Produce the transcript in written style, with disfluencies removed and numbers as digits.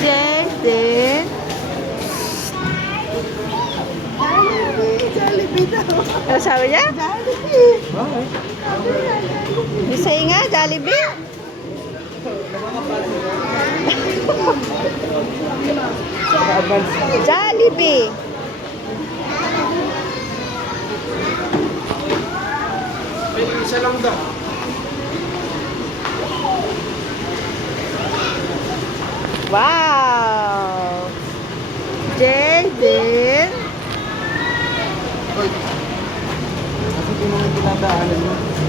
Jaden. Jollibee daw. Ano sabi niya? Jollibee. Say nga, Jollibee. Jollibee. Isa lang daw. Wow! Jaden. Kasi kung mga tinadaanan mo.